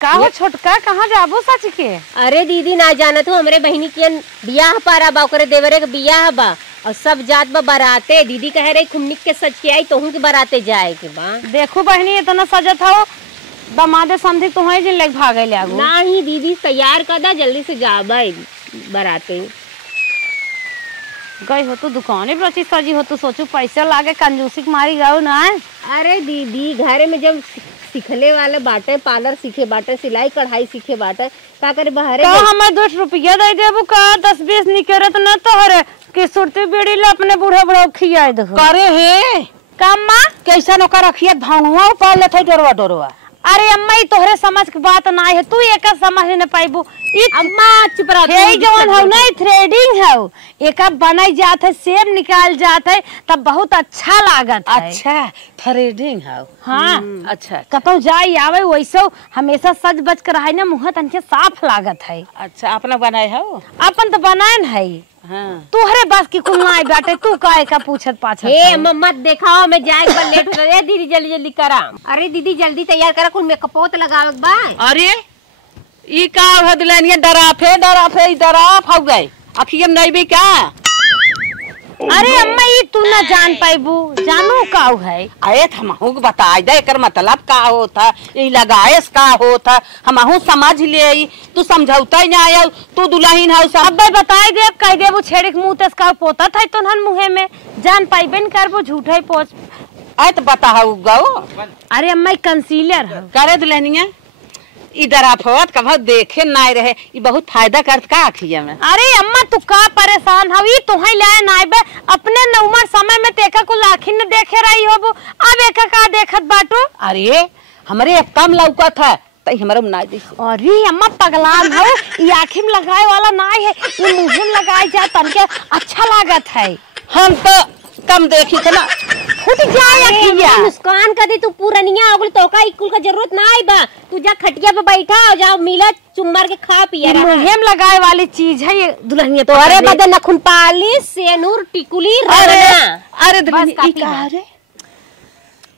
का हो छोटका, कहाँ जाबो सच के? अरे दीदी ना जाना तो हमरे बहनी के बियाह पारा बा, ओकरे देवरे के बियाह बा और सब जात बा बराते। दीदी कह रही खुमनिक के सच के आई तोहू के बराते जाए के बा। देखो बहनी इतना सजत हो, दमादे समझी तुम्हें जिन लेके भागे ले आगू। नहीं दीदी तैयार कर दा, जल्दी से जाबा बराते। गई हो तो दुकाने पर अच्छी सजी हो तो सोचो पैसा लागे कंजूसी मारी जाओ ना। अरे दीदी घर में जब सीखले वाले बाटे, पार्लर सीखे बाटे, सिलाई कढ़ाई सीखे बाटे, का करे बाहर का हमें 10 रुपया दे देबू का 10-20 निकरत न तो हरे के सुरती बीड़ी ले अपने बूढ़े बूढ़े खियाए दो करे हे कम्मा कैसा नौका रखिए भांगुआ पाल लेते डोरवा डोरवा। अरे अम्मा ई तोहरे समझ के बात ना है, तू एक समझ न पाइबू। अम्मा चुप रह, हे जवन हो नहीं थ्रेडिंग है, एक बनाई जात है, सेब निकाल जात है तब बहुत अच्छा लागत है। अच्छा थ्रेडिंग है। हाँ अच्छा कतौ जाई आवे वैसो हमेशा सज बज कर रहे ना, मुँह तनके साफ लागत है। अच्छा अपना बनाए हो? अपन तो बनाए है। हाँ। तुहरे बस की कुल ना बाटे, तू काहे का पूछत पाछत? हे मत देखाओ, मैं जाए पर लेट हो गया। दीदी जल्दी जल्दी करा। अरे दीदी जल्दी तैयार करा, कुल मेकअप तो लगावे बा। अरे ई का हदलनिया डराफे डराफे डराफ हो गए अखियम नहीं भी क्या? अरे अम्मा ई तू ना जान पाइबू, जानू काऊ है? अरे हमहू बता दे एकर मतलब का होता, ई लगाएस का होता, हमहू समझ ले। तू समझौता ही ना आया, तू दुल्हन है सब। अब बताए दे, कह देबू छेड़े के मुंह तस का पोता था तो नन मुहे में जान पाइबे न करबू झूठे पोछ। आय तो बताओ गो। अरे अम्मा ई कंसीलर है। करे दुल्हनिया ई डराफत कभी देखे ना रहे, ई बहुत फायदा करत का अखिया में। अरे अम्मा तू का परेशान हवी, तुहे लाए नाइबे अपने न उमर समय में तेका कुल आखिन न देखे रही होबू, अब एका का देखत बाटू? अरे हमरे एक कम लौका था तई हमरे ना दी। अरे अम्मा पगलान हो, ई आँखी में लगाए वाला ना है, ई मुंह में लगाए जा तनके अच्छा लागत है। हम तो कम देखी थे ना, फुट जाए अखिया। मुस्कान कर दे, तू पूरनिया हो गई तो का इकुल का जरूरत ना आई बा। तू जा खटिया पे बैठा हो, जाओ मिला चुम्मार के खा पिया रहा। मुंह में लगाए वाली चीज है ये दुल्हनिया। तो अरे बदन नखुन पालिश सेनूर टिकुली रगना। अरे दुल्हनिया ई का रे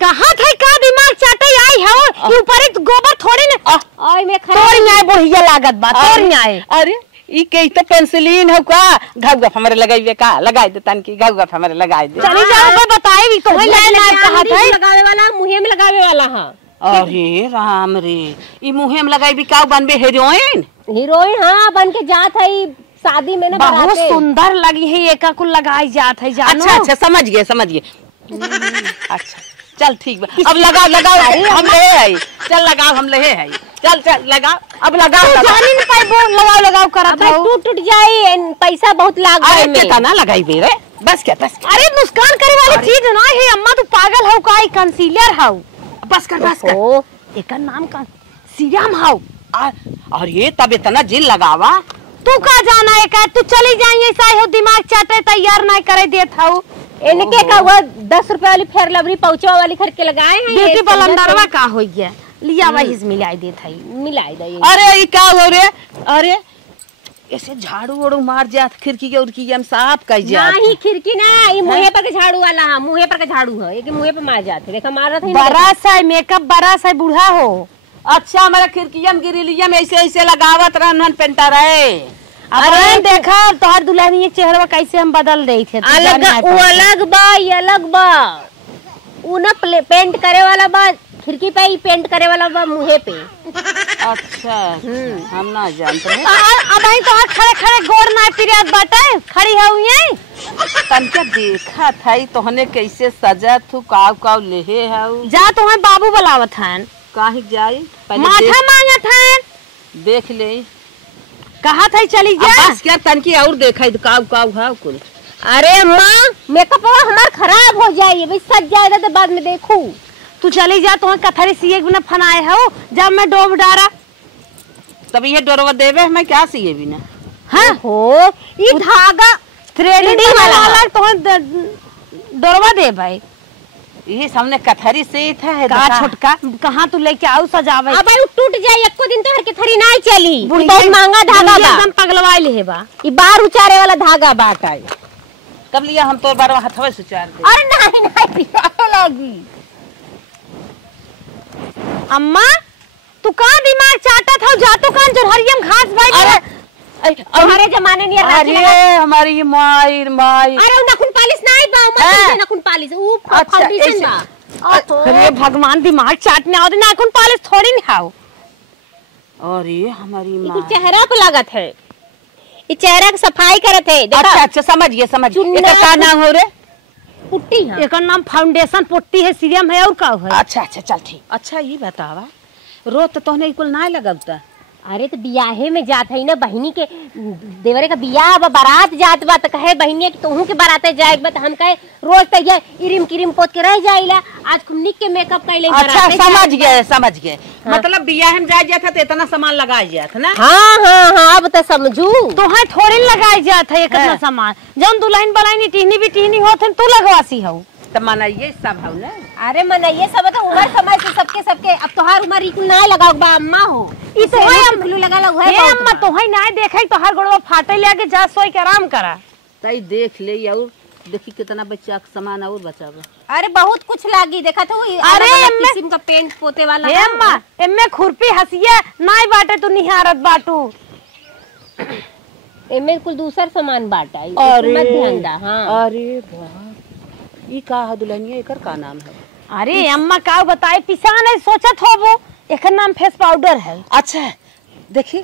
कहाँ थे का दिमाग चाटे आई हो, ऊपर एक गोबर थोड़ी न ओए मैं खा तोड़ न्याय बोहिया लागत बा, तोड़ न्याय। अरे ई के तो पेंसिलिन हो का घाव हमरे लगाइबे का लगाई दे तन की घाव हमरे लगाई दे। चली जाओ कोई बताई भी तो है लाइन कहा था लगावे वाला, मुंह में लगावे वाला हां। अरे राम रे ई मुंह में लगाई भी का बनबे हीरोइन? हीरोइन हां बन के जात है शादी में ना बहुत बराते। सुंदर लगी है, एका कुल लगाई जात है जानो। अच्छा अच्छा समझ गए समझ गए। अच्छा चल ठीक बा, अब लगाओ लगाओ हम ले आई। चल लगाओ हम ले आई। चल चल लगाओ अब लगाओ। जानी न पाइबो, लगाओ लगाओ करत भाई हो। टूट जाए, पैसा बहुत लाग अरे गए में। कितना लगाई बे रे, बस क्या बस। अरे नुकसान करे वाली चीज ना है अम्मा, तू पागल हो का? कंसीलर हो, बस कर बस कर। ओ एका नाम का सीरम हो। अरे तब इतना जिन लगावा। तू का जाना है का? तू चली जाइए ऐसा हो दिमाग चाटे तैयार नहीं करे देत हो। इनके का हुआ 10 रुपए वाली फेयर लवली पहुंचवा वाली खरीद के लगाए हैं। ब्यूटी बलंदरवा का हो गया लिया वही मिलाई देत है, मिलाई दे। अरे ई का हो रे? अरे ऐसे झाड़ू ओड़ू मार जात खिड़की के उड़की हम साफ कर जात। नहीं खिड़की ना, ये मुंह पर के झाड़ू वाला हां, मुंह पर के झाड़ू है, ये मुंह पे मार जाते। देखा मारत है बड़ा सा मेकअप, बड़ा सा बूढ़ा हो। अच्छा हमारा खिड़कियम गिरिलियम ऐसे ऐसे लगावत रहन पेंटर है। अरे देखा तोहर दुल्हन चेहरा कैसे हम बदल दे थे। अलग अलग बा, ये अलग बा। उ ना पेंट करे वाला बा खिड़की पे, ही पेंट करे वाला बा मुंह पे। अच्छा हम ना जानते हैं। अब ही तो खड़े खड़े गोड़ ना पिरियत बाटे खड़ी है ये तनका देखा था तोहने कैसे सजा थू काव काव लेहे है। जा तो हम बाबू बुलावत हन, काहे जाई माथा मांगत हन, देख ले कहा था चली जा। बस क्या तनकी और देखा काव काव है कुल। अरे अम्मा मेकअप हमार खराब हो जाए, भाई सज जाएगा तो बाद में देखू। तू चली जा, तो कथरी सीए बिना फनाए हो जब मैं डोब डारा तब ये डोरवा देवे मैं क्या सीए बिना। हां हो ये धागा थ्रेडिंग वाला तो डोरवा दे भाई। ये सामने कथरी से था का छोटका कहां तू लेके आऊ सजावे। अब भाई टूट जाए एको दिन तो हर के थरी नहीं चली। बहुत महंगा धागा बा, एकदम पगलवाई ले बा। ये बार उचारे वाला धागा बाटा है। कब लिया हम तोर बार हथवे से उचार दे। अरे नहीं नहीं पिया लगी। अम्मा तू कहाँ दिमाग चाटा था जा तो कहाँ जोहरियम घास भाई तुम्हारे जमाने नहीं अरे हमारी माई माई अरे नाखून पालिश नहीं बा मत नाखून पालिश ऊ फाउंडेशन बा। अरे भगवान दिमाग चाटने आओ नाखून पालिश थोड़ी नहीं आओ। अरे हमारी ये माँ चेहरा पे लागत है, ये चेहरा की सफाई करत है। अच्छा अच्छा समझ गए समझ गए। क्या नाम हो रे? पुट्टी है एक नाम फाउंडेशन पुट्टी है सीरम है और का है। अच्छा अच्छा चल ठीक। अच्छा ये बतावा रोत तो नहीं कुल नहीं लगता। अरे तो बियाहे में जात है ना बहिनी के देवरे का बियाह बा बारात जात बा तो कहे बहिनी के तोहू के बाराते जाए बा तो हम कहे रोज तो ये इरिम किरिम पोत के रह जाइला आज खुन्नी के मेकअप कैले अच्छा समझ गए मतलब बियाह में जाए जाता तो इतना सामान लगाया जाता ना। हाँ हाँ हाँ अब तो समझू तो है थोड़ी लगाई जात है इतना सामान जौन दुल्हन बलाइनी टीहनी भी टीहनी होत है तू लगवासी हो तो मनाइए सब हो ना। अरे मनाइए सब तो उम्र समय से सबके अब तोहार उम्र इकुल ना लगाओ बा अम्मा हो ई तो है फुलू लगा लग है ए अम्मा तो है ना देखै तो हर गोड़वा फाटे लेके जा सोई के आराम करा तई देख ले और देखी कितना बच्चा का सामान और बचावा। अरे बहुत कुछ लागी देखा तो अरे किस्म का पेंट पोते वाला ए अम्मा एमे खुरपी हसिया नाई बाटे तू निहारत बाटू एमे कुल दूसर सामान बाटा है अरे मत ध्यान दा। हाँ अरे वाह ई का है दुल्हनिया एकर का नाम है? अरे अम्मा का बताए पिसान है सोचत होबो एकर नाम फेस पाउडर है। अच्छा देखी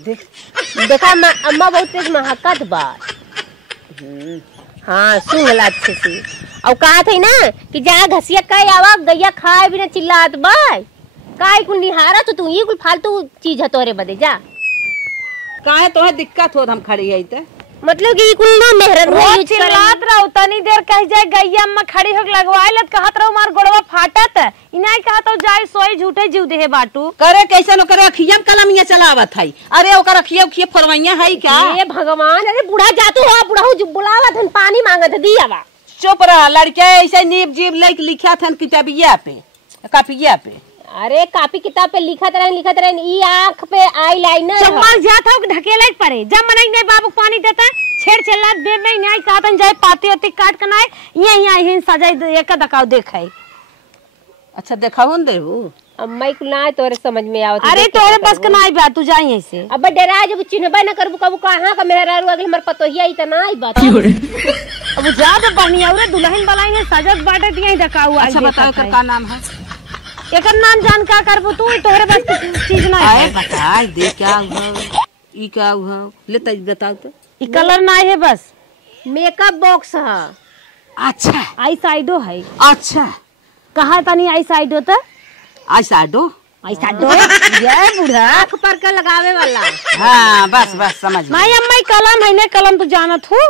देख देखा अम्मा बहुत तेज महकत बा। हाँ सुंगला अच्छे से और कहा थे ना कि जा घसिया कई आवा गैया खाए बिना चिल्लात बा काय कुल निहारा तो तू ये कुल फालतू चीज है तोरे बदे जा काहे तोहे दिक्कत हो हम खड़ी है ते मतलब कि कुल ना मेहरन रोज चिल्लात रहो तनी देर कह जाए गैया अम्मा खड़ी होके लगवाए लत कहत रहो मार गोड़वा फाटत इनाई कहत हो जाए सोई झूठे जीव देहे बाटू करे कैसे नो करे अखियम कलमिया चलावत है। अरे ओकर अखिया खिए फरवैया है क्या? ये भगवान अरे बूढ़ा जातू हो बूढ़ा हो बुलावा धन पानी मांगत दियावा चुप रह लड़के ऐसे नीब जीव लेके लिखा था किताबिया पे कापिया पे। अरे कापी किताब पे लिखत रहन ई आंख पे आईलाइनर चम्मच जात हो ढकेले पड़े जब मनई नहीं बाबू पानी देता छेड़ चल्ला दे में नहीं कहतन जाए पाती ओती काट के नाय यहां ही सजाई एक दकाव देखाई। अच्छा देखाओ न देहू अम्मा कुल ना तोरे समझ में आवत। अरे तोरे बस के नाई बा तू जाई ऐसे अब डरा जब चिन्हबे न करबू कबू कहां का मेहरारू अगले हमर पतोहिया ई त ना आई बात अब जा तो बढ़िया रे दुल्हन बलाई ने सजत बाटे दिया दकाऊ। अच्छा बताओ एकर का नाम है? एकर नाम जान का करबू तू तोरे बस की चीज ना आए बता दे क्या हुआ ई क्या हुआ ले तई बताओ तो। ई कलर ना है बस मेकअप बॉक्स है। अच्छा आई साइडो है। अच्छा कहा तनी आई साइडो त आई साइडो आई साइडो ये बूढ़ा आंख पर के लगावे वाला। हाँ बस बस समझ माई अम्मा कलम है ने कलम तू जानत हो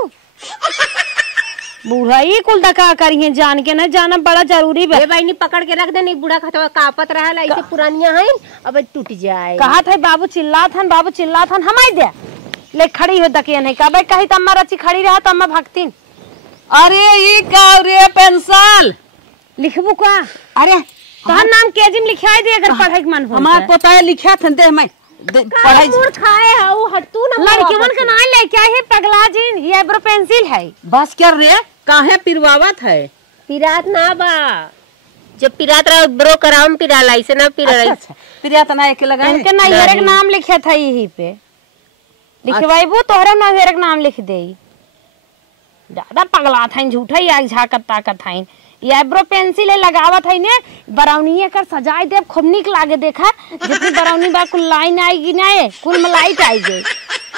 बूढ़ा ही कुल दका करिए जान के न जाना बड़ा जरूरी है। ए भाई नी पकड़ के रख दे नहीं बूढ़ा खतवा कापत रहला ऐसे पुरानिया है अब टूट जाए। कहा था बाबू चिल्लात हन हमाई दे ले खड़ी हो दकिया नहीं का भाई कही तम्मा रची खड़ी रहा तम्मा भक्तिन। अरे ये का रे पेंसिल लिखबू का? अरे तोहर नाम केजिम लिखाई दे अगर पढ़ाई के मन हो। हमार पता है लिखा था दे मैं पढ़ाई मूर्ख खाए हऊ हटू ना लड़कियों का नाम लेके आई है पगला जी ये एब्रो पेंसिल है बस कर रे काहे पिरवावत है? पिरात ना बा जब पिरात रहा ब्रो कराम पिराला ऐसे ना पिरा अच्छा पिरात ना एक लगा इनके नैहर का नाम लिखा था यही पे लिखवाई वो तोहरा नैहर का नाम लिख दे। ज्यादा पगला था झूठा ही आग झाकत ताकत था ये एब्रो पेंसिल है लगावत है ने बरौनी कर सजाई दे खूब निक लागे देखा जितनी बरौनी बा कुल लाइन आएगी ना कुल में लाइट आएगी।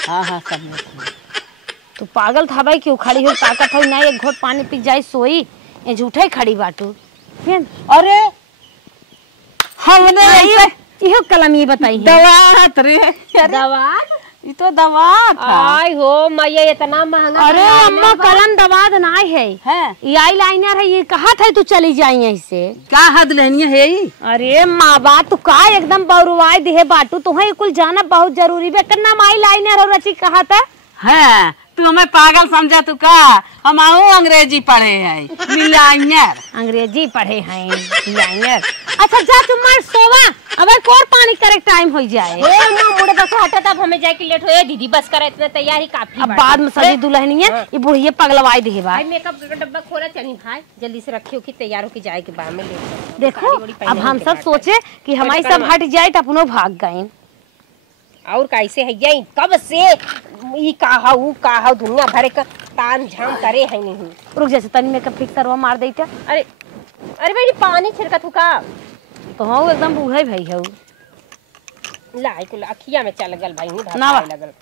हां हां सब तू पागल था भाई क्यों खड़ी हो ताकत है ना एक घोट पानी पी जाए सोई ये झूठा ही खड़ी बाटू। अरे हमने इहो कलम ये बताई दवा रे दवा ये तो दवा था। आई हो मैया इतना महंगा। अरे अम्मा कलम दवाद ना है ये आई लाइनर है ये कहा था तू चली जाई ऐसे क्या हद लेनी है ये? अरे माँ बात तू का एकदम बौरुआई दे बाटू तुम्हें कुल जाना बहुत जरूरी है करना आई लाइनर और रची कहा था। हाँ तू हमें पागल समझा तू का? हम अंग्रेजी पढ़े हैं मिलाइयर। अंग्रेजी पढ़े हैं मिलाइयर। अच्छा जा तुम मार सोवा, अब एक और पानी करे टाइम हो जाए। ए अम्मा मुड़े बस हटा तब हमें जाके लेट हो। ए दीदी बस कर, इतना तैयारी काफी। अब बाद में सजी दुल्हनिया ये बुढ़िया पगलवाई दे बा। भाई मेकअप का डब्बा खोला, चली भाई जल्दी से रखियो कि तैयार हो के जाए के बाद में लेट। देखो अब हम सब सोचे कि हमारी सब हट जाए तो अपनो भाग गए। और कैसे है ये कब से ई कहा ऊ कहा दुनिया भर का तान झाम करे है नहीं। रुक जैसे तनी मेकअप फिक्स करवा मार देता। अरे अरे भाई पानी छिड़का तू का तो हाँ एकदम बूढ़ा भाई है लाई को अखिया में चल गल भाई ना लगल।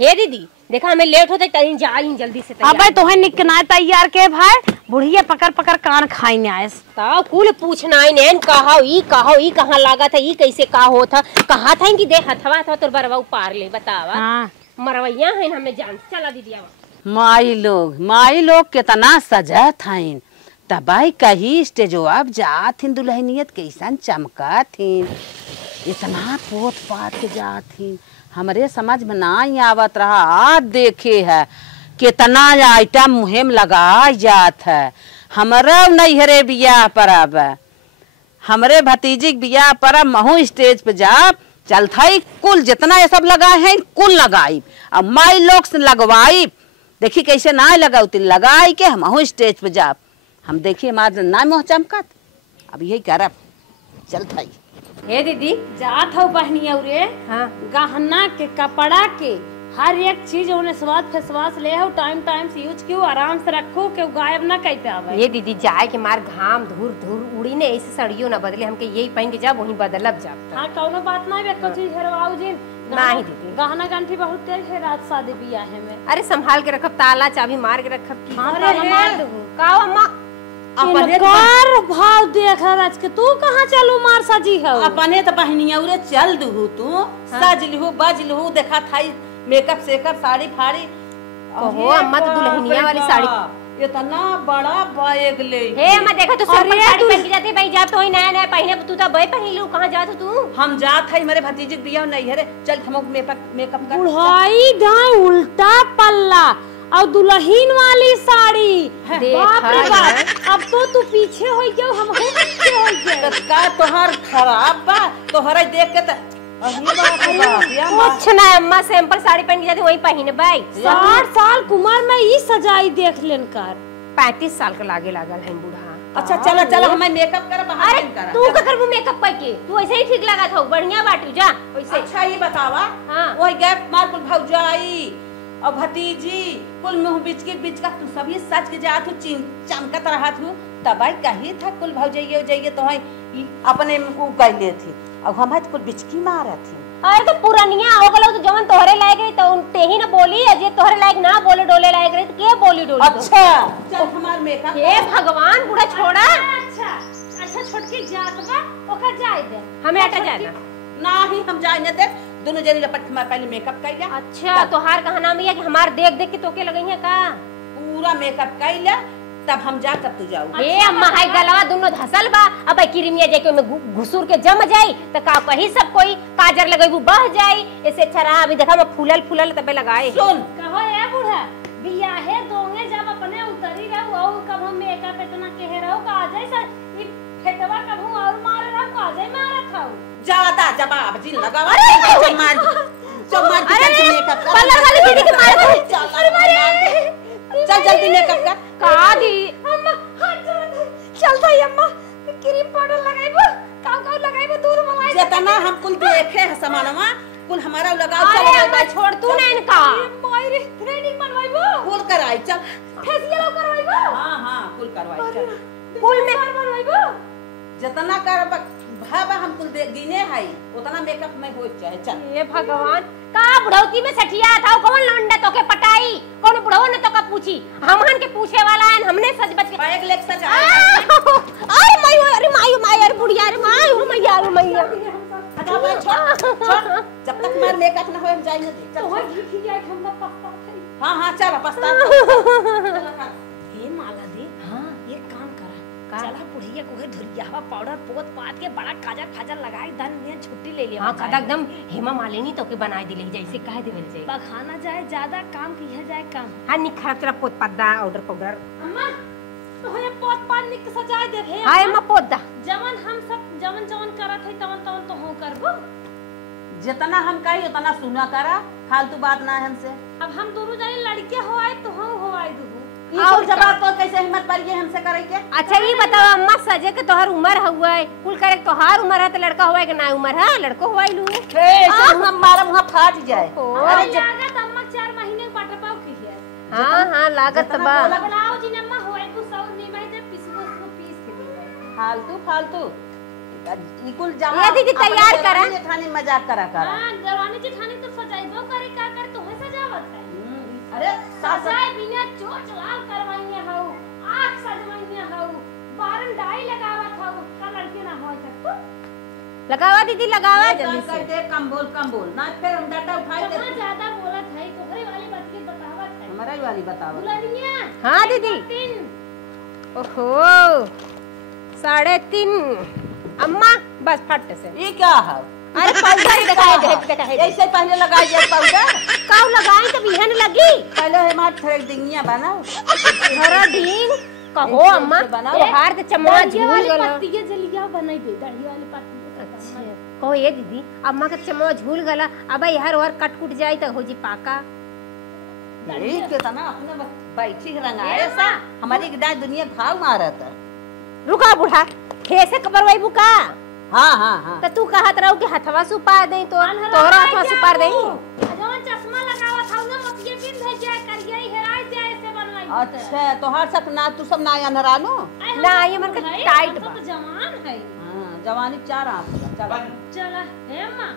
हे दीदी देखा हमें लेट होते तनी जाई जल्दी से। अब भाई तोहे निकना तैयार के भाई बुढ़िया पकड़ पकड़ कान खाई ने आयस ता कुल पूछना है नैन कहा ई कहां लागा था ई कैसे का हो था कहा था कि देख हथवा था तोर बरवा पार ले बतावा। हाँ मरवैया है हमने जान चला दीदी आवा। माई लोग कितना सजा थाइन तबाई कही स्टेजो अब जाथिन दुल्हनियत कैसन चमका थीन इतना पोत पात के जाथिन हमरे समझ में ना ही आवत रहा। आज देखे है कितना आइटम मुहिम लगा जात है। हमारा नैहरे बियाह पर अब हमरे भतीजी के बियाह पर महू स्टेज पे जा चलता ही कुल जितना ये सब लगाए हैं कुल लगाई अब माई लोग से लगवाई। देखी कैसे ना लगाती लगाई के हम स्टेज पे जा हम देखिए हमारे ना मोह चमकत अब यही करब चलता ही। हे दीदी जात हो बहनिया रे। हाँ गहना के कपड़ा के हर एक चीज उन्हें स्वाद फेसवास ले हो टाइम टाइम से यूज क्यों आराम से रखो के गायब ना कह पे आवे। ये दीदी जाए के मार घाम धूर उड़ी ने ऐसे सड़ियो ना बदले हमके यही पहन के जब वही बदलब जाब। हाँ कौनो बात ना बेको चीज हेरवाऊ जी नहीं दीदी गहना गंठी बहुत तेज है रात शादी बियाह है में। अरे संभाल के रखब ताला चाबी मार के रखब की हाँ, ताला अरे मार है। दूँ का अम्मा इनकार भाव देख आज के तू कहाँ चलू मार सजी है अपने तो बहनिया उरे चल दू तू सज लहू बज लहू देखा थाई मेकअप सेकअप साड़ी फाड़ी ओहो अम्मा तो दुल्हनिया वाली साड़ी इतना बड़ा बैग ले। हे अम्मा देखा तो सर पर साड़ी पहन के जाते भाई जा तो ही नया पहने तू तो बय पहन लू कहां जात तू? हम जात है मेरे भतीजे के बियाह नहीं है चल हम मेकअप कर। बुढ़ाई ढाई उल्टा पल्ला और दुल्हन वाली साड़ी बाप रे बाप। अब तो तू पीछे हो गयो हम पीछे हो गए का तोहर खराब बा तोहरा देख के कुछ ना अम्मा सैंपल साड़ी पहन के जाते वही पहने भाई। 60 साल कुमार में ई सजाई देख लेन कर 35 साल का लागे लागल है बूढ़ा। अच्छा चला चला हमें मेकअप कर। अरे तू का करबू मेकअप करके तू ऐसे ही ठीक लगा था बढ़िया बाटू जा वैसे। अच्छा ये बतावा हाँ वही गैप मार कुल भौजाई और भतीजी कुल मुंह बीच का तू सभी सच के जात चमकत रहा तू तबाई कही था कुल भौजाइए जाइए तो अपने को कह ले थी अब हम कुल बिचकी मारा थी। अरे तो पुरानिया हो गलो तो जवन तोहरे लायक रही तो ते ही ना बोली जे तोहरे लायक ना बोले डोले लायक रही तो के बोली डोली। अच्छा चल हमार मेकअप हे भगवान बूढ़ा छोड़ा। अच्छा अच्छा छोटकी जात बा ओकर जाय दे हमें हटा जाना ना ही हम जाए न दे दोनों जनी लपट मार पहले मेकअप कर लिया। अच्छा तोहार कहना में कि हमार देख देख के तोके लगई है का पूरा मेकअप कर लिया तब हम जा तब तू जाऊ। हे अम्मा हाय गलवा दोनों धसल बा अब किरमिया जाके में घुसूर के जम जाई त का कही सब कोई काजर लगेबू बह जाई ऐसे अच्छा रहा अभी देखा मैं फूलल तबे लगाए। सुन कहो ए बूढ़ा बियाहे दोंगे जब अपने उतरी रहू और कब हम मेकअप इतना कह रहू का आ जाए सर ई फेटवा कब हम और मारे रहू का आ जाए मारा खाऊ जाता जवाब जी लगावा चल मार के मेकअप कर पल्ला वाली दीदी के मारे चल जल्दी मेकअप कर का दी अम्मा हाथ जोड़ चलता है अम्मा क्रीम पाउडर लगाइबो काऊ लगाइबो दूध मलाई जितना हम कुल देखे है सामानवा कुल हमारा लगाओ। अरे अम्मा छोड़ तू ना इनका मायरे थ्रेडिंग बनवाइबो कुल कराई चल फेशियल करवाइबो। हां कुल करवाई चल कुल में बनवाइबो जितना कर भाबा हम कुल गिने है उतना मेकअप में हो चाहे चल। ये भगवान का बुढ़ौती में सठिया था कौन लंडा तो के पटाई कौन बुढ़ऊ ने तो का पूछी हमहन के पूछे वाला है हमने सच बच के बैग लेके सजा। अरे माई अरे बुढ़िया अरे मैया हटा भाई छोड़ जब तक हमारा मेकअप ना हो हम जाएंगे चल तो घी जाए हम ना पस्ता थे। हां चल पस्ता हे माला दी हां एक काम करा चला बुढ़िया को धुरियावा पाउडर पोत पात के बड़ा काजर फाजर लगाए धन नियन छुट्टी ले लिया हां कदा एकदम हेमा मालिनी तो के बनाई दिले जैसे कह देवल जाए बखाना जाए ज्यादा काम किया जाए कम। हां निखरा तेरा पोत पद्दा ऑर्डर पाउडर अम्मा तो है पोत पान निक सजाए दे हे हां एमा पोत दा जवन हम सब जवन जवन करत है तवन तवन तो हो करबो। जितना हम कही उतना सुना करा, फालतू बात ना है हमसे। अब हम दोनों जाने लड़के हो आए तो हम हो आए दू और जवाब तो कैसे हिम्मत पड़ी हमसे करे के। अच्छा ये बताओ अम्मा सजे के तोहर उम्र हुआ है कुल करे तोहार उम्र है तो लड़का हुआ है कि ना उम्र है लड़को हुआ लू हम मारा मुंह फाट जाए। अरे लागत अम्मा 4 महीने बटपाव की है। हां हां लागत बा बनाओ जी अम्मा होए को सौर नीमई दे पिसको उसको पीस के दे फालतू फालतू इकुल जमा ये दीदी तैयार करा थाने मजाक करा करा। हां दरवानी जेठानी तो सजाइबो करे का कर तो है सजावत है। अरे सजाए बिना चोच लाल करवाइए हौ आँख सजवाइए हौ बारन डाई लगावत हौ का लड़के ना हो सकतो लगावा दीदी लगावा जल्दी कर से दे कम बोल ना फिर हम डंडा उठाए दे। कहां ज्यादा बोलत है तोहरे वाली बात के बतावत है हमारा ही वाली बताओ। दुल्हनिया हां दीदी 3 ओहो 3.5 अम्मा बस फट से ये क्या है? अरे पाउडर देखा है ऐसे पहले लगाई जाए पाउडर काऊ लगाई तो बिहन लगी पहले हमार थोड़ी डिंगिया बनाओ हरा ढींग कहो अम्मा तोहार के चम्मच झूल गल पत्ती जलिया बनाइबे दाढ़ी वाली पत्ती। अच्छा कहो ये दीदी अम्मा के चम्मच झूल गला अब हर वर कट कुट जाई तो हो जी पाका यही कितना अपने बैठी रंगाए सा हमारी गिदाय दुनिया घाव मारत है। रुका बुढ़ा फेसे कबर वही बुका हां हां हां तो तू कहत रहू कि हथवा सुपा दे तो तोहरा हथवा सुपा दे जवन चश्मा लगावत हौ ना मतिए बिन भेज जाए करिए हेराय जाए से बनवाई। अच्छा तो हर सक ना तू सब ना अनरानो ना ये मन के टाइट बा तो जवान है। हां जवानी 4 आंख चल चला हे अम्मा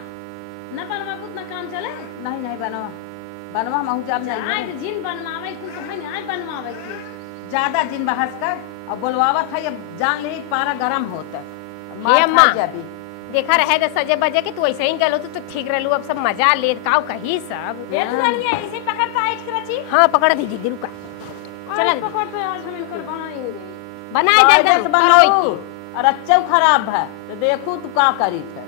न बनवा कुछ न काम चले नहीं बनवा महू जाब नहीं आज जिन बनवावे कुछ है नहीं आज बनवावे की ज्यादा जिन बहस कर और बोलवावत है अब जान ले पारा गरम होता हे अम्मा जाबी देखा रहे तो सजे बजे के तू ऐसे ही गलो तो ठीक रहलू अब सब मजा ले काऊ कही सब ये दुल्हनिया ऐसे पकड़ता है करची हां पकड़ दी दीदी रुका चला पकड़ पे आज हम इनकर बनाएंगे बनाए दे एकदम बनाओ और अच्छा खराब है तो देखू तू का करी थे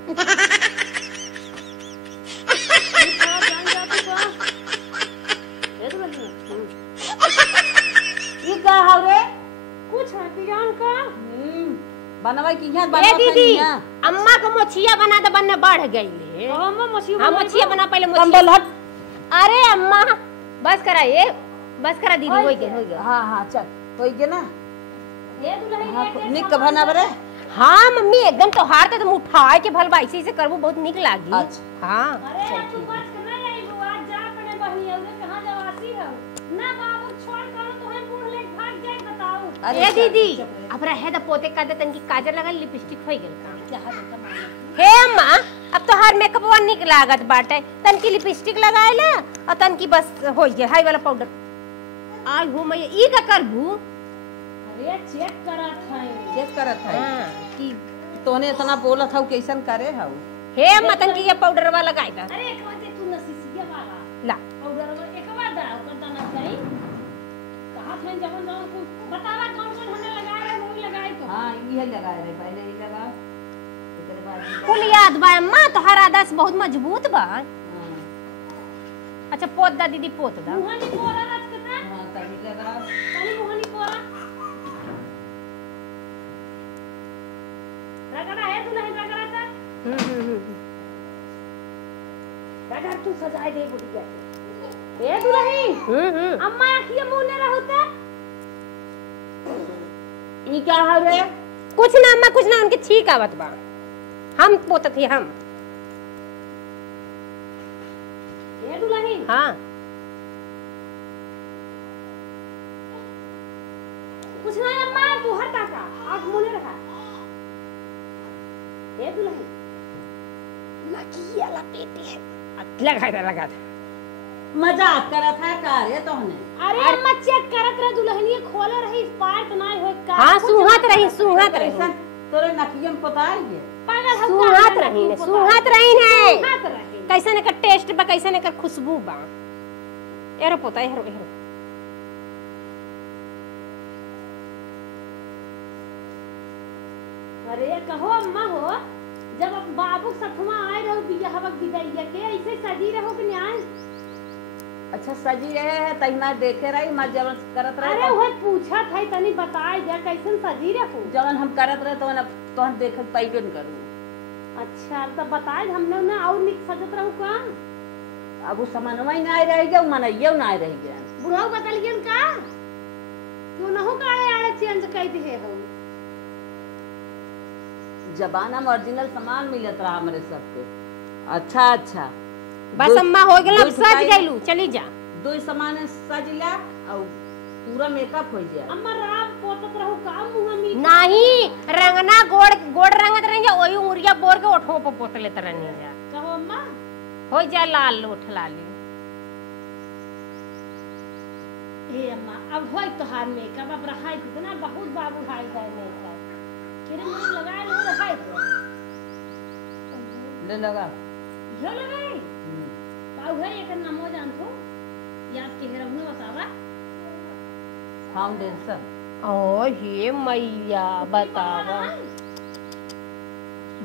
ये का हवे कुछ है प्रियंका बनवाई की यहाँ ए बनवा दीदी अम्मा को मोचिया बना दे बनने बढ़ गई ले अम्मा मछली हां मोचिया बना पहले कम मोचिया बोल हट। अरे अम्मा बस करा ये बस करा दीदी हो गया हाँ चल हो गया ना ये दुल्हनिया निक बना बरे हाँ मम्मी एकदम तो हार तो तुम उठाए के भलवा ऐसे से करबो बहुत निक लागी अच्छा। हाँ अरे तू बच के नहीं आई बुआ जा पड़े बहनी और कहां जवासी है ना बाबू छोड़ करो तो हम बूढ़ ले भाग जाए बताओ। ए दीदी अब रहे द पोते का दे तनकी काजल लगा लिपस्टिक होई गेल हे अम्मा अब तो हर मेकअप वन निक लागत बाटे तनकी लिपस्टिक लगाए ला और तनकी बस होई गेल हाई वाला पाउडर आज हूं मैं ई का करबू अरे चेक करत है हां कि तोने इतना बोला था कैसन करे हौ हे अम्मा तनकी ये पाउडर वाला लगाई दा अरे एक बार तू नसीसिया वाला ला पाउडर वाला एक बार दा ओकर दाना चाहिए कहां थे जवन जवन को बतावा कौन कौन हमने लगाए रहे वही लगाए तो हां ये लगाए रे पहले ये लगा एकरे बाद कुल याद बा अम्मा तो हर आदत बहुत मजबूत बा अच्छा पोत दा दीदी पोत दा मुहानी कोरा रच के था हां तभी लगा तनी मुहानी कोरा रगड़ा है दुल्हन रगड़ा था रगड़ तू सजाए दे बुढ़िया ए दुल्हन अम्मा आखिए मुंह ने रहते ई क्या है रे कुछ ना अम्मा कुछ ना उनके ठीक आवत बा हम पोतत ही हम ए दुल्हन हाँ कुछ ना अम्मा तू हटा का आग मुंह ने रखा ए दुल्हन लगिया लपेटी है लगा दे मजाक करत है का रे तोहने अरे अम्मा चेक करत रह दुल्हनिया खोले रही पार्ट ना होए का हाँ सुहात रही तोरे नकियम पताई गे पागल हो सुहात रही है हाथ रही कैसे ने का टेस्ट बा कैसे ने का खुशबू बा एरो पोता एरो एरो अरे कहो अम्मा हो जब बाबू सथमा आए अब विदैया के ऐसे सजी रहो कि न्याय। अच्छा सजी रहे है तहिना देखे रही मत जवन करत रहे। अरे वो पूछा था तनी बताए जा कैसन सजी रहो। जवन हम करत रहे तो हम देख पाइबे न करू। अच्छा तो बताए हमने उन्हें और निक सजत रहू का। अब वो सामानवा ही ना रह गया मनइयो ना रह गया। बुढ़ाऊ बदलियन का क्यों न हो काले आड़े चेंज कर दिए हो। जबाना में ओरिजिनल सामान मिलत रहा हमारे सबके। अच्छा अच्छा बस अम्मा हो गेल सज गइलू चली जा। दो सामान सजला और पूरा मेकअप हो गया। अम्मा रात पोतत रहू का मुंह में नहीं रंगना गोड़ रंगत रहेंगे वही उरिया बोर के ओठो पे पोत लेते रहनी जा। कहो अम्मा हो जा लाल ओठ लाली। हे अम्मा अब होय तोहार मेकअप अब रहाई कितना बहुत बाबू हाई गए मेकअप तेरे मुंह लगाए लो रहाई तो ले लगा यो लगाई बाबू है एक नामो जान तो याद के हेरा उन्हें बतावा फाउंडेशन। ओ हे मैया बतावा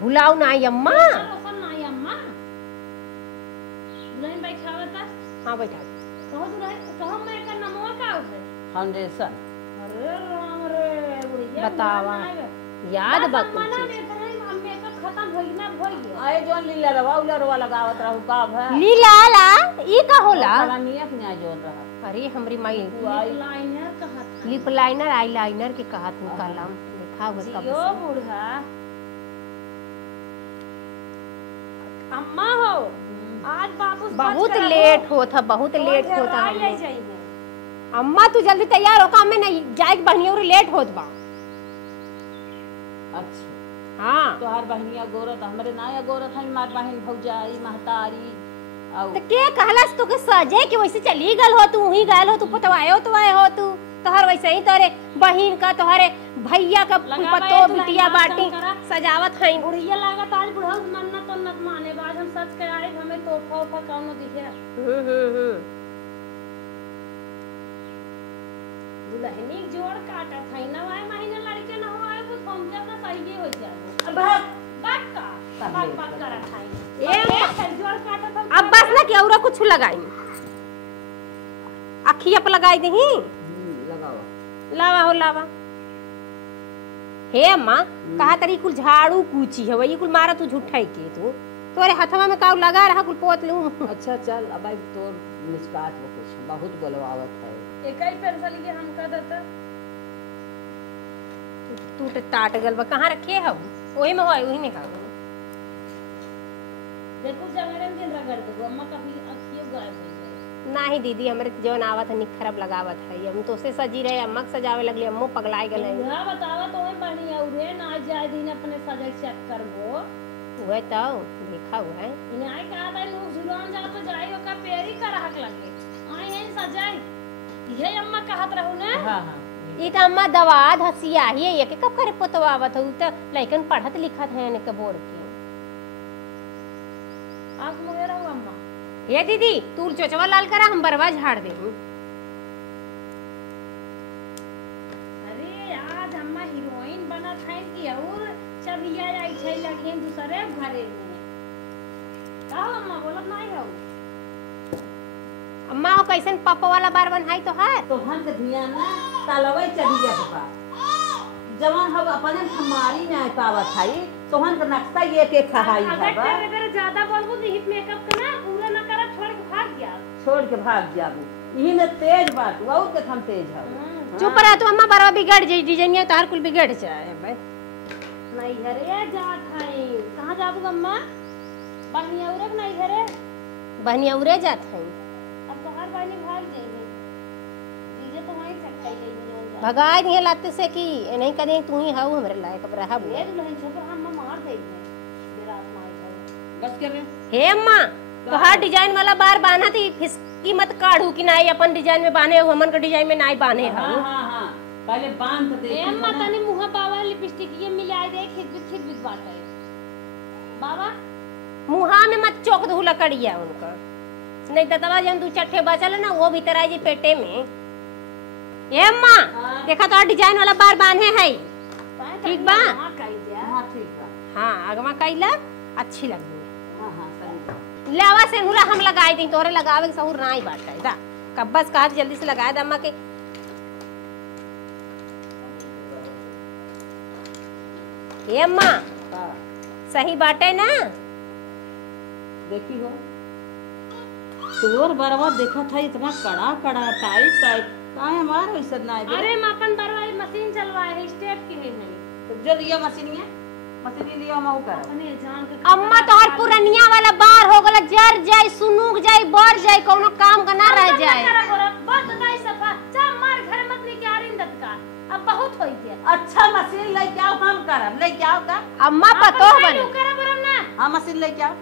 भुलाओ ना अम्मा। रोशन ना अम्मा बुलाइन बैठावता। हां बैठा कहो तू रहे कहो मैं एक नामो का है फाउंडेशन। अरे राम रे बुढ़िया बतावा याद बात मना ने तने मेकअप खत्म होई ना होई गया। आए जोन लीला रवा उलरवा लगावत रहू का है लीला ला ई का होला। कलानिया के न्याय जोन रहा। अरे हमरी माई लाइनर कहा था लिप लाइनर आई लाइनर के कहत निकालम लिखा हुआ कब यो से। बूढ़ा अम्मा हो आज बाबू बहुत लेट होता बहुत लेट होता। ले जाइए अम्मा तू जल्दी तैयार हो काम में नहीं जाए बहनियों रे लेट होत बा। अच्छा हां तोहार बहनिया गोरत हमरे नाया गोरत है मार बहन भौजाई महतारी और तो के कहलस तू के सजे के वैसे चली गल हो तू ही गल हो तू पतवाए हो तू तोहर वैसे ही तोरे बहन का तोहरे भैया का पतो बिटिया बाटी सजावत है। बुढ़िया लागत आज बुढ़ा मन्नत तो नत माने बाद हम सच के आए हमें तोहफा उफा कौनो दिखे। दुल्हनी जोड़ काटा था ना वाए महीना लड़के न हो आए वो समझ ना सही हो जाए। अब बात का बात कर था ए जोड़ काटा था। अब बस ना कि औरा कुछ लगाई अखिया पे लगाई दही लगाओ लावा हो लावा। हे अम्मा कहा तरी कुल झाड़ू कूची है वही कुल मारा तू झूठाई के तू तोरे हथवा में का लगा रहा कुल पोत लूं। अच्छा चल अब आई तोर निष्कात वो कुछ बहुत गलवावत है। एक ही पेंसिल के हम कर देता टूट टाट गल बा कहां रखे हो ओही में होय ओही में का देखो जगह दिन रगड़ दो अम्मा कभी अखियों गायब हो जाए। नहीं दीदी हमरे जौन आवत है निखरब लगावत है हम तो से सजी रहे अम्मा के सजावे लगले अम्मो पगलाए गले। हां बतावा तो है बढ़िया उरे ना जाए दिन अपने सजे चेक करबो हुए तो देखा हुआ है न्याय का था लोग जुलान जा तो जाई ओका पेरी का हक लगे आई है सजाई ये अम्मा कहत रहू ने। हां हां ई त अम्मा दवाद हसिया ही ये के कब करे पोतवावत हो त लइकन पढ़त लिखत है ने के बोर के आप मोहे रहू अम्मा। ये दीदी तू चोचवा लाल करा हम बरवा झाड़ दे। अरे आज अम्मा हीरोइन बना था कि और चबिया आई छै लगी दूसरे घरे में कहो अम्मा बोलत नहीं हो। अम्मा हो कैसन पापा वाला बार बनाई तो है तो हन के ध्यान ना तालवे चढ़ी जा पापा जवान हम अपने हमारी में आ पावत है तो हन का नक्शा ये के खहाई है अगर तेरे ज्यादा बोलबो तो हिप मेकअप का ना पूरा ना करा छोड़ के भाग गया छोड़ के भाग जाबू यही में तेज बात और के हम तेज है। चुप रह तू अम्मा बरवा बिगड़ जाई डिजाइन तार कुल बिगड़ जाए भाई नहीं घरे जात है कहां जाबू अम्मा बहनिया उरे नहीं घरे बहनिया उरे जात है अब तो हर बहनी भाग जाएगी दीजिए तो वहीं सकता ही नहीं भगाए दिए लाते से कि नहीं कदे तू ही हाउ हमरे लायक अब रहा ये दुल्हन छपर हम मार देंगे बेरात माई है बस कर रे हे अम्मा तो हर डिजाइन वाला बार बांधा थी फिसकी मत काढ़ू कि नहीं अपन डिजाइन में बांधे हो हमन का डिजाइन में नहीं बांधे हां हो। हां हां पहले बांध दे ए अम्मा तने मुंह बाबा लिपस्टिक ये मिलाए दे खिदबित बात है बाबा मुहा में मत चौक दू लकड़िया उनका नहीं दतवा जन दू चट्टे बचल ना वो भीतर आई जी पेटे में। ए अम्मा देखा तो डिजाइन वाला बार बांधे है ठीक बा हां ठीक बा हां अगवा कइला अच्छी लगी हां हां सही बा। लेवा से हुला हम लगाई दी तोरे लगावे के सहूर ना ही बाटे दा कब बस कहा जल्दी से लगाए दा अम्मा के ये अम्मा सही बाटे ना देखी हो तोर बरवा देखा था इतना कड़ा कड़ा टाइट टाइट काहे हमार वैसा ना है। अरे हम अपन बरवाई मशीन चलवाए है स्टेप की है नहीं तो जो लिया मशीनिया मशीनी लिया हम कर अपने जान के अम्मा तोहर पुरनिया वाला बार हो गला जर जाई सुनुक जाई बर जाई कोनो काम का ना रह जाए बस बताई सफा चा मार घर मत ले के आरिंदत का अब बहुत होई गया। अच्छा मशीन ले के आओ हम करम ले के आओ का अम्मा पतो बने करे बरम ना हां मशीन ले के आओ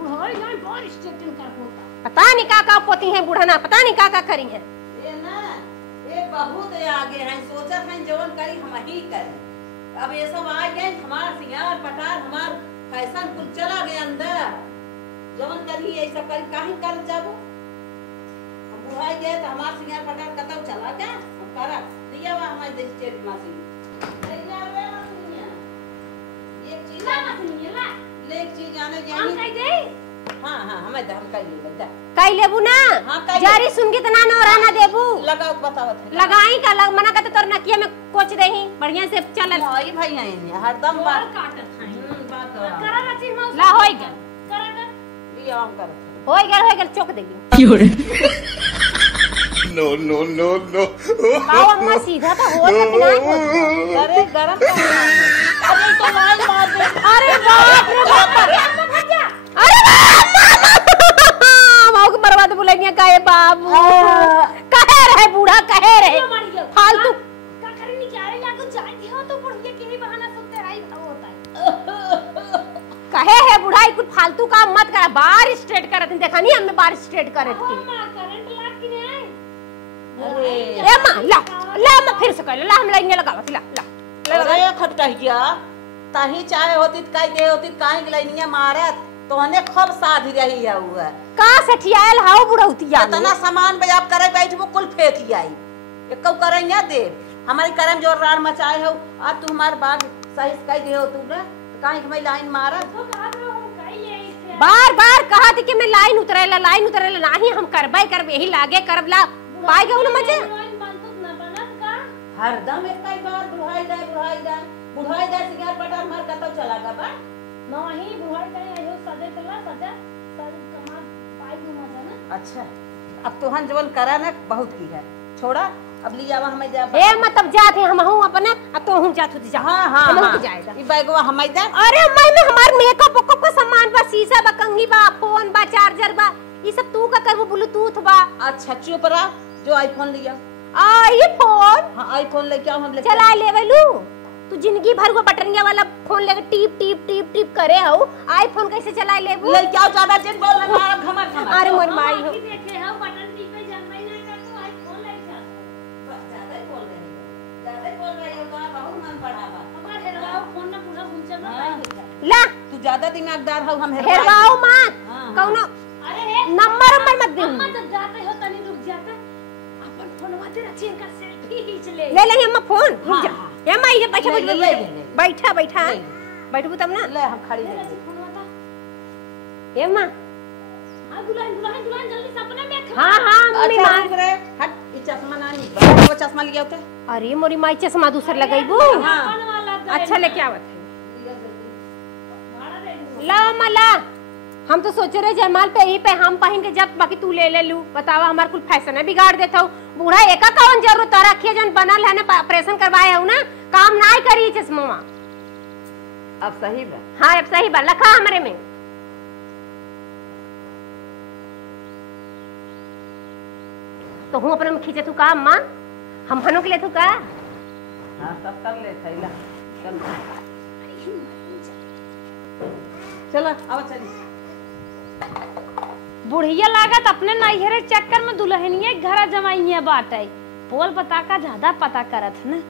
बुढ़ोई जान बहुत स्ट्रेटिंग कर होता पता नहीं का पोती है बूढ़ा ना पता नहीं का करी है ये ना ये बहुत आगे हैं सोचत हैं जवन करी हम ही करें। अब ये सब आ गए हमार सिंगार पटार हमार फैशन कुल चला गए अंदर जवन करी ऐसा करी काहे कर जाबो हम बुढ़ाई गए तो हमार सिंगार पटार कतौ चला क्या हम करा लिया वा हमारे देश के मशीन ले जा रे मशीनिया एक चीज ला मशीन ला ले एक चीज आने हम जानी कह दे हां हां हमें हम कह ले कई लेबू ना हाँ, कई जारी सुन के तना न रहना देबू लगाओ बतावत है लगाई का लग मना करते तोर नकिया में कोच देही बढ़िया से चल भाई भाई हैं हरदम और बात काटत है बात करा रची मौसा ला होई गल करा कर लिया हम कर होई गल चोक देगी No. बाव अम्मा सीधा तो हो तो बिना अरे गरम अरे तो लाइन मार दे अरे बाप रे बाप अरे मां को बर्बाद बुलाइया काहे बाबू कहे रहे बूढ़ा कहे रहे फालतू का करे नहीं क्या रे लागो जाती हो तो बुढ़िया के ही बहाना सुनते रही होता है कहे है बुढ़ाई कुछ फालतू काम मत कर बार स्ट्रेट करत देखा नहीं हमें बार स्ट्रेट करत की मां करंट लाग की नहीं अरे ए मां ला मैं फिर से कर ला हम लाइन लगावत ला अरे खटकहिया ताही चाहे होती काई दे होती काहे गलैनिया मारत तोहने खूब साधी रही है हुआ का सठियाल हाउ बुढ़ौतिया इतना सामान पे आप करे बैठ वो कुल फेंक आई एकौ करे ना दे हमारी करम जोर रार मचाए हो आज तू हमार बात सही कह दे हो तू ना काहे के मैं लाइन मारत तो कहा तो हम कही है इसे बार बार कहा थी कि मैं लाइन उतरेला नहीं हम करबे करब यही लागे करबला पाई गऊ ना मजे लाइन बनत ना बनत का हरदम एक कई बार बुढ़ाई जाए सिंगार पटार मार कतौ चला गा बा नहीं बुढ़ाई करे आयो सदे तला सदा सद कमाल पाई गो मजा ना अच्छा अब तोहन जवन करा ना बहुत की है छोड़ा अब लिया हमें जा ए मतलब जात है हम हूं अपने अब तो हूं जात जा हां हम हां हूं जाएगा ई बैगवा हमें दे अरे मैं में हमार मेकअप का सामान बा शीशा बा कंघी बा फोन बा चार्जर बा ये सब तू का करबो ब्लूटूथ बा अच्छा चुप रहा जो आईफोन लिया आईफोन हां आईफोन लेके आओ हम लेके चला लेवलू तू जिंदगी भर वो बटनिया वाला फोन लेके टीप टीप टीप टीप करे हो आईफोन कैसे चला लेबू लेके आओ ज्यादा जिन बोल रहा मार घमर अरे मोर माई हो की देखे हो बटन टीपे जनमई ना कर तो आई फोन लाई जा ज्यादा ही बोल रही हो का बहुत मन बढ़ावा हमार हेरवाओ फोन ना पूरा घुंचल ना पाई ला तू ज्यादा दिमागदार हो हम हेरवाओ मत हाँ, कौनो अरे हे नंबर मत दे अम्मा जब जाते हो तनी रुक जाता अपन फोनवा दे रची का सेल्फी खींच ले ले ले अम्मा फोन रुक हाँ, जा हाँ। ए माई ये बैठा ले, ले, ले, ले। बैठा बैठा ले। बैठबू तब ना ले हम खड़ी दे रह रची फोनवा ता ए मां हां दुल्हन जल्दी सपने में हां हां मम्मी अच्छा मां रुक रे हट ई चश्मा ना नी वो चश्मा लिया होते अरे मोरी माई चश्मा दूसर लगाईबू हाँ। फोन वाला अच्छा लेके आवत है भाड़ा दे दूं ला मला हम तो सोच रहे जयमाल पे ही पे हम पहन के जब बाकी तू ले ले लू बतावा हमार कुल फैशन है बिगाड़ देता हूँ बूढ़ा एका कौन जरूरत रखिए जन बनल है ना ऑपरेशन करवाए हूँ ना काम ना करी चश्मा अब सही बा हाँ अब सही बात लखा हमारे में तो हूँ अपने में खींचे तू काम मां हम हनों के लिए तू का हां सब कर ले थैला चल चला अब चली बुढ़िया लागत अपने नैहरे चक्कर में दुल्हनिया घर जमाइया बाटे पोल पता का ज्यादा पता करत है ना